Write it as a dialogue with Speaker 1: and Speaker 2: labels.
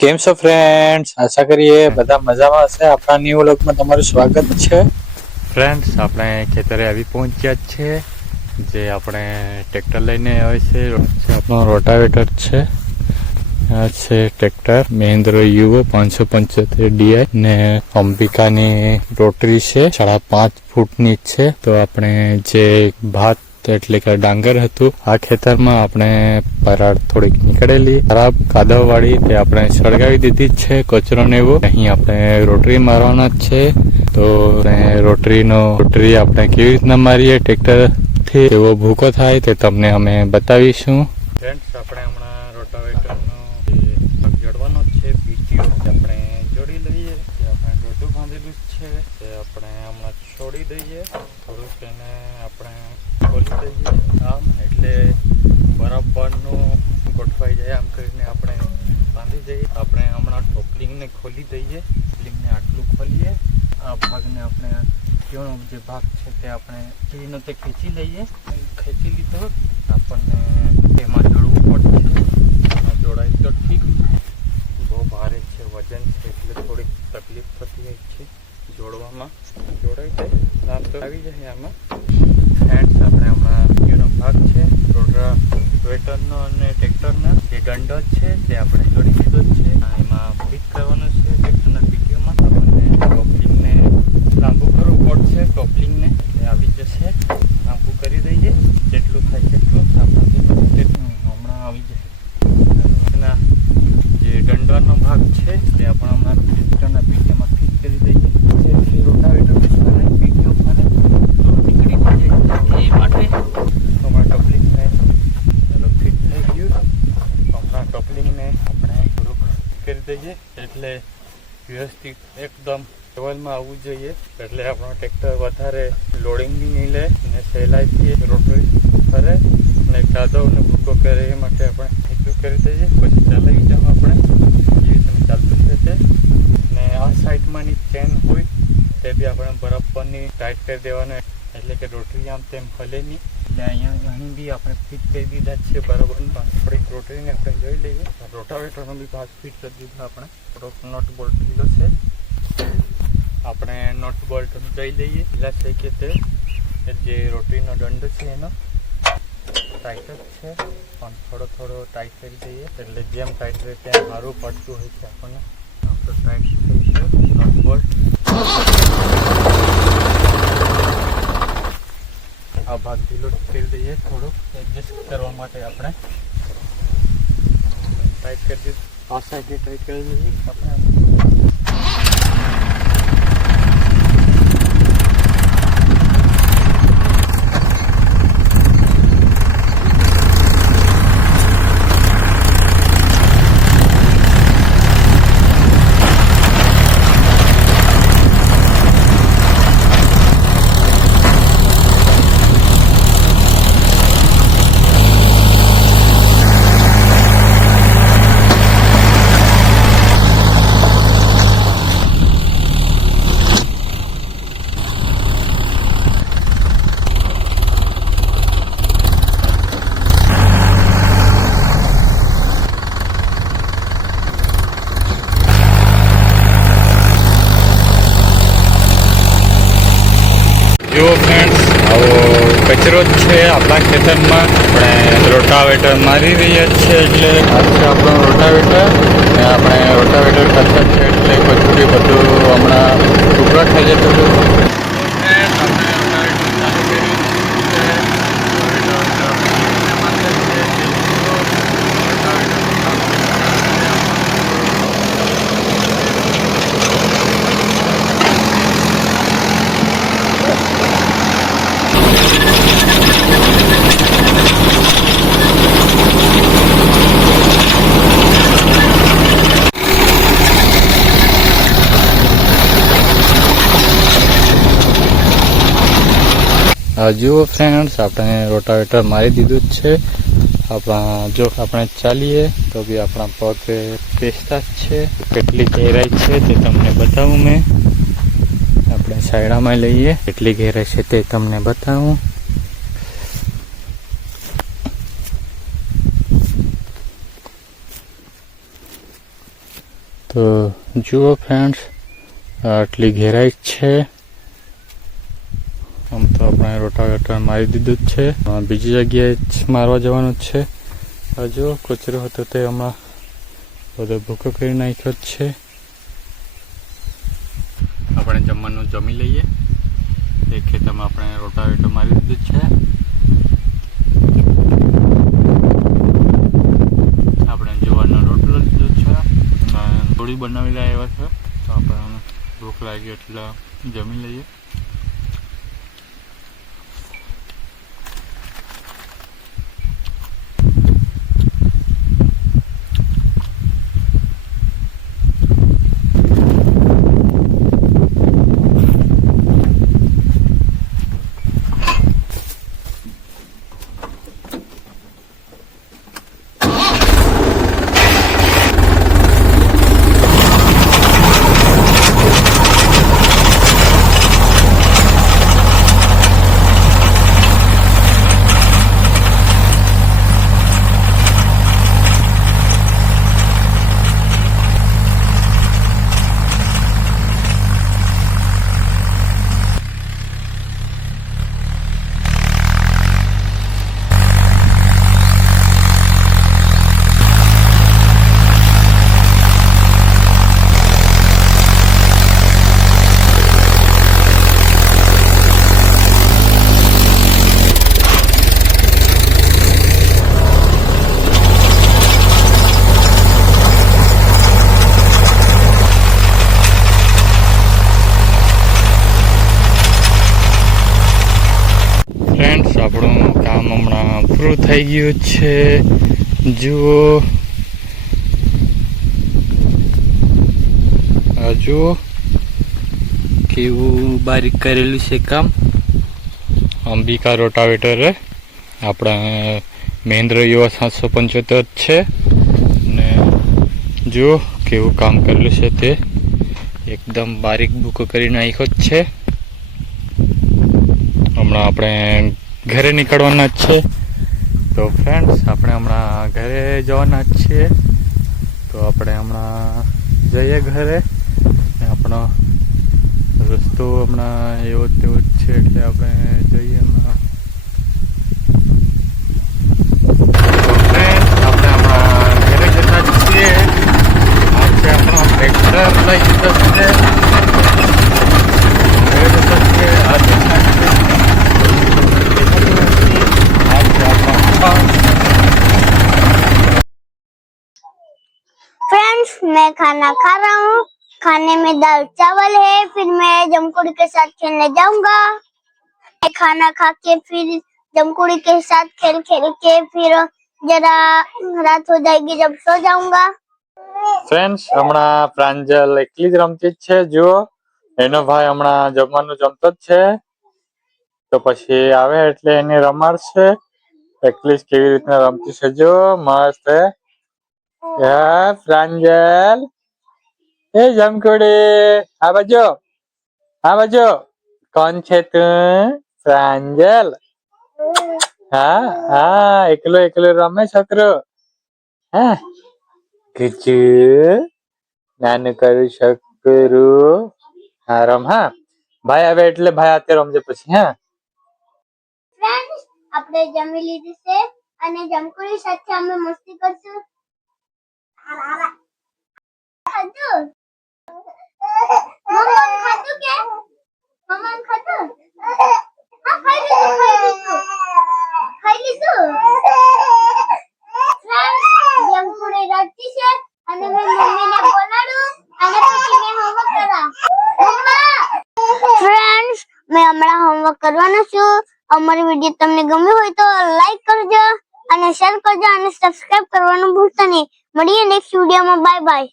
Speaker 1: કેમ છો ફ્રેન્ડ્સ આશા કરીએ બધા મજામાં હશે. આપણા ન્યુ વ્લોગમાં તમારું સ્વાગત છે.
Speaker 2: ફ્રેન્ડ્સ આપણે ખેતરે આવી પહોંચ્યા જ છે. જે આપણે ટ્રેક્ટર લઈને આવે છે. આપણો રોટાવેટર છે. આ છે ટ્રેક્ટર મહેન્દ્ર યુવો, પાંચસો પંચોતેર ડીઆઈ ને અંબિકાની રોટરી છે. સાડા પાંચ ફૂટની છે. તો આપણે જે ભાત એટલે કે ડાંગર હતું. આ ખેતરમાં આપણે પરાળ થોડીક નીકળેલી. ખરાબ કાદવ વાળી તે આપણે સળગાવી દીધી જ છે કચરો ને એવો. અહીં આપણે રોટરી મારવાના જ છે. તો રોટરીનો રોટરી આપણે કેવી રીતના મારીએ ટ્રેક્ટરથી એવો ભૂકો થાય તે તમને અમે બતાવીશું ફ્રેન્ડ્સ આપણે હમણાં રોટાવેટરનો ભાગ જોડવાનો જ છે પીટીઓ આપણે જોડી લઈએ તે આપણે દોઢું બાંધેલું જ છે તે આપણે હમણાં છોડી દઈએ થોડુંક એને આપણે ખોલી દઈએ આમ એટલે બરાબરનું ગોઠવાઈ જાય આમ કરીને આપણે બાંધી જઈએ આપણે હમણાં ટોપલિંગને ખોલી દઈએ. ટોપલિંગને આટલું ખોલીએ આ ભાગને આપણે કયો જે ભાગ છે તે આપણે કીનો તે ખેંચી લઈએ ખેંચી લીધો આપણને તેમાં જોડવું પડશે એમાં જોડાય તો ઠીક બહુ ભારે છે વજન છે એટલે થોડીક તકલીફ થતી હોય છે જોડવામાં જોડાઈ જાય આમ તો આવી જાય આમાં હેન્ડ્સ આપણે હમણાં કીનો ભાગ છે રોડરા વેટરનો અને ટ્રેક્ટરનો જે દંડો જ છે તે આપણે જોડી દીધો જ છે આ એમાં ફિટ કરવાનો છે ટ્રેક્ટરના પીટીઓમાં આપણને ટોપલિંગને લાંબુ કરવું પડશે ટોપલિંગને એટલે આવી જશે લાંબુ કરી દઈએ જેટલું થાય તેટલું આપણને તેટલું હમણાં આવી જાય એના જે દંડવાનો ભાગ છે તે આપણે હમણાં ટ્રેક્ટરના પીટીઓમાં ફિટ કરી દઈએ જેથી રોટાવેટર ફરે પીટીઓ ફરે તો નીકળી જાય એ માટે હમણાં ટોપલિંગને ચાલો ફિટ થઈ ગયું હમણાં ટોપલિંગને આપણે થોડુંક કરી દઈએ એટલે વ્યવસ્થિત એકદમ લેવલમાં આવવું જોઈએ. એટલે આપણો ટ્રેક્ટર વધારે લોડિંગ બી નહીં લે અને સહેલાઈથી રોટરી ફરે અને કાદવને ભૂકો કરે એ માટે આપણે ઉપયોગ કરી દઈએ. પછી ચલાવી જાવ આપણે. એ રીતે ચાલતું રહેશે. ને આ સાઈડમાંની ચેન હોય, તે બી આપણે બરાબરની ટાઈટ કરી દેવાનો એટલે કે રોટરી આમ તેમ ફલે નહીં. એટલે અહીંયા અહીં બી આપણે ફિટ કરી દીધા છે બરાબર. થોડીક રોટરીને આપણે જોઈ લઈએ. રોટાવેટરનો બી ભાગ ફિટ કરી દીધો આપણે. થોડોક નટ બોલ્ટ ઢીલો છે. આપણે નટ બોલ્ટ જોઈ લઈએ. ઢીલા છે કે તે જે રોટરીનો દંડ છે એનો. ટાઈટ જ છે. પણ થોડો થોડો ટાઈટ કરી દઈએ. એટલે જેમ ટાઈટ રહે તેમ સારું પડતું હોય છે આપણને. આમ તો ટાઈટ થઈ છે નટ બોલ્ટ. આ ભાગ ઢીલો કરી દઈએ થોડુંક એડજસ્ટ કરવા માટે આપણે. ટાઈટ કરી દઈએ આ સાઈડે ટાઈટ કરી દઈએ આપણે જુઓ ફ્રેન્ડ્સ આવો કચરો જ છે, આપણા ખેતરમાં. આપણે રોટાવેટર મારી રહ્યા છીએ, એટલે આ છે આપણો રોટાવેટર. આપણે રોટાવેટર કરતા છે, એટલે કચરું બધું હમણાં ટુકડા થઈ જતું હતું. જુઓ ફ્રેન્ડ્સ આપણે રોટાવેટર મારી દીધું જ છે. આપણા, જો આપણે ચાલીએ, તો બી આપણા પગ પેસતા જ છે. કેટલી ગહેરાઈ છે તે તમને બતાવું મેં. આપણે સાયડામાં લઈએ. કેટલી ગહેરાઈ છે તે તમને બતાવું. તો જુઓ ફ્રેન્ડ્સ આટલી ઘેરાઈ છે. આપણે રોટાવેટર મારી દીધું જ છે. બીજી જગ્યાએ જ મારવા જવાનું જ છે. હજુ કચરો હતો તે હમણાં બધો ભૂકો કરી નાખ્યો જ છે. આપણે જમવાનું જમી લઈએ. એ ખેતરમાં આપણે રોટાવેટર મારી દીધું છે. આપણે જુવારનો રોટલો લીધો છે. અને બનાવી લાવ્યા છે. તો આપણે ભૂખ લાગી એટલે જમી લઈએ ફ્રેન્ડ્સ આપણું કામ પૂરું થઈ ગયું છે. જુઓ. જુઓ.
Speaker 1: કેવું બારીક કરેલું છે કામ.
Speaker 2: અંબિકા રોટાવેટર આપણા મહેન્દ્ર યુવા સાતસો પંચોતેર છે. ને જુઓ કેવું કામ કરેલું છે તે. એકદમ બારીક બુકો કરી નાખ્યો જ છે. હમણાં આપણે ઘરે નીકળવાના જ છે. તો ફ્રેન્ડ્સ આપણે હમણાં ઘરે જવાના છીએ. તો આપણે હમણાં જઈએ ઘરે. આપણો રસ્તો હમણાં એવો તેવો જ છે એટલે આપણે જઈએ હમણાં.
Speaker 3: मैं खाना खा रहा हूँ खाने में दाल चावल है फिर मैं जमकुड़ी के साथ खेलने जाऊंगा मैं खाना खा के फिर जमकुड़ी के साथ खेल खेल के फिर जरा रात हो जाएगी जब सो जाऊंगा
Speaker 2: ફ્રેન્ડ્સ હમણાં પ્રાંજલ એકલી જ રમતી જ છે જુઓ એનો ભાઈ હમણાં જમવાનું જમતો જ છે તો પછી આવે એટલે એને રમાડશે એકલી જ કેવી રીતના રમતી છે જો મસ્ત હા પ્રાંજલ. એ જમકુડી આ બાજુ. આ બાજુ. કોણ છે તું? પ્રાંજલ. હા હા, એકલો એકલો રમે છોકરો. હા? કીચુ નાનું કરું છોકરું. હા, રમ, હા. ભાઈ આવે એટલે ભાઈ આતે રમજે પછી, હા.
Speaker 3: આપણે જમી લીધું છે અને જમકુડી સાથે અમે મસ્તી કરશું. મેં હોમવર્ક કરવાનો છું. અમારી વીડિયો તમને ગમ્યું હોય તો લાઈક કરજો અને શેર કરજો અને સબસ્ક્રાઇબ કરવાનું ભૂલતા નહીં. મળીએ નેક્સ્ટ વિડીયોમાં બાય બાય